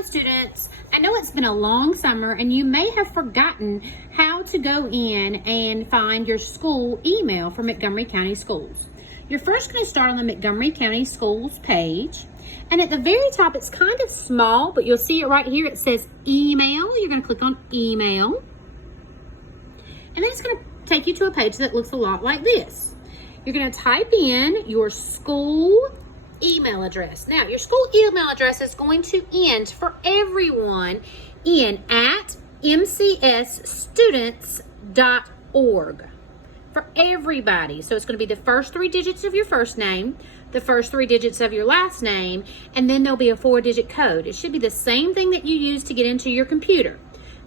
Hello students, I know it's been a long summer and you may have forgotten how to go in and find your school email for Montgomery County Schools. You're first going to start on the Montgomery County Schools page, and at the very top it's kind of small, but you'll see it right here. It says email. You're going to click on email, and then it's going to take you to a page that looks a lot like this. You're going to type in your school email address. Now, your school email address is going to end for everyone in at mcsstudents.org. For everybody. So it's going to be the first 3 digits of your first name, the first 3 digits of your last name, and then there'll be a 4-digit code. It should be the same thing that you use to get into your computer,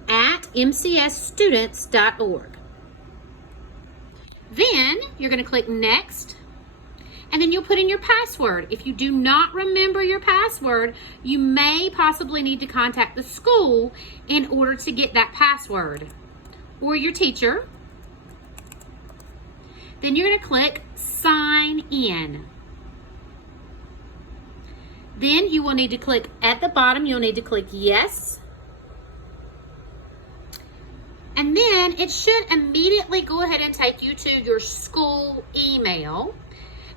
at mcsstudents.org. Then you're going to click next, and then you'll put in your password. If you do not remember your password, you may possibly need to contact the school in order to get that password, or your teacher. Then you're going to click sign in. Then you will need to click at the bottom, you'll need to click yes. And then it should immediately go ahead and take you to your school email.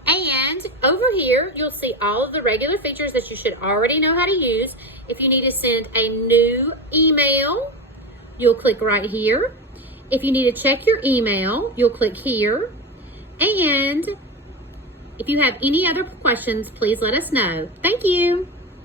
And over here, you'll see all of the regular features that you should already know how to use. If you need to send a new email, you'll click right here. If you need to check your email, you'll click here. And if you have any other questions, please let us know. Thank you.